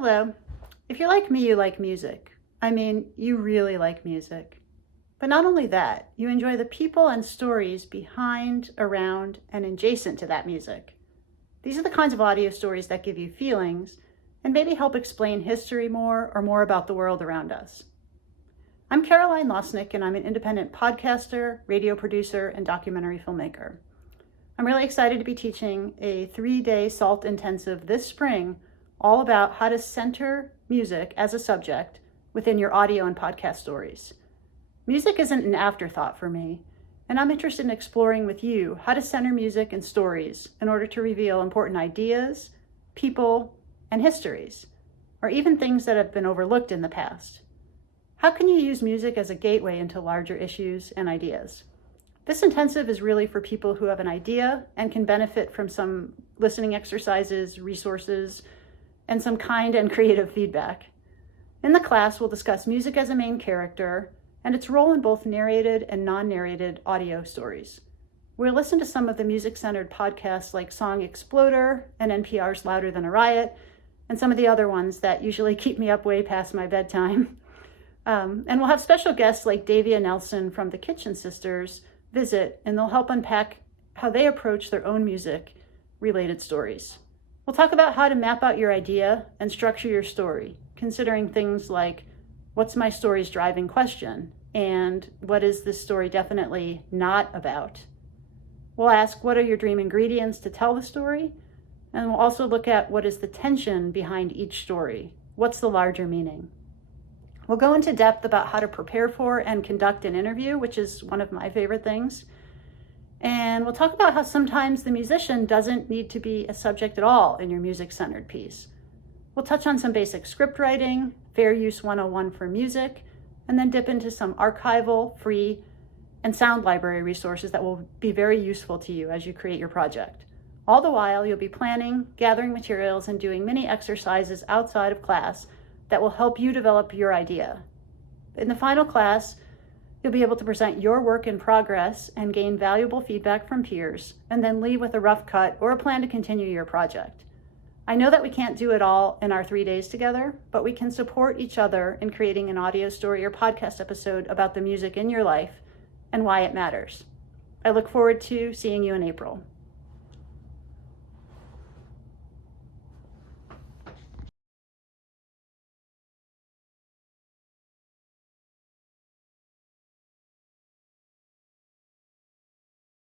Hello. If you're like me, you like music. I mean, you really like music. But not only that, you enjoy the people and stories behind, around, and adjacent to that music. These are the kinds of audio stories that give you feelings and maybe help explain history more or more about the world around us. I'm Caroline Losneck, and I'm an independent podcaster, radio producer, and documentary filmmaker. I'm really excited to be teaching a 3-day SALT intensive this spring all about how to center music as a subject within your audio and podcast stories. Music isn't an afterthought for me, and I'm interested in exploring with you how to center music and stories in order to reveal important ideas, people, and histories, or even things that have been overlooked in the past. How can you use music as a gateway into larger issues and ideas? This intensive is really for people who have an idea and can benefit from some listening exercises, resources, and some kind and creative feedback. In the class, we'll discuss music as a main character and its role in both narrated and non-narrated audio stories. We'll listen to some of the music-centered podcasts like Song Exploder and NPR's Louder Than a Riot, and some of the other ones that usually keep me up way past my bedtime. And we'll have special guests like Davia Nelson from the Kitchen Sisters visit, and they'll help unpack how they approach their own music-related stories. We'll talk about how to map out your idea and structure your story, considering things like, what's my story's driving question? And what is this story definitely not about? We'll ask, what are your dream ingredients to tell the story? And we'll also look at what is the tension behind each story? What's the larger meaning? We'll go into depth about how to prepare for and conduct an interview, which is one of my favorite things. And we'll talk about how sometimes the musician doesn't need to be a subject at all in your music-centered piece. We'll touch on some basic script writing, Fair Use 101 for music, and then dip into some archival, free, and sound library resources that will be very useful to you as you create your project. All the while, you'll be planning, gathering materials, and doing mini exercises outside of class that will help you develop your idea. In the final class, you'll be able to present your work in progress and gain valuable feedback from peers, and then leave with a rough cut or a plan to continue your project. I know that we can't do it all in our 3 days together, but we can support each other in creating an audio story or podcast episode about the music in your life and why it matters. I look forward to seeing you in April.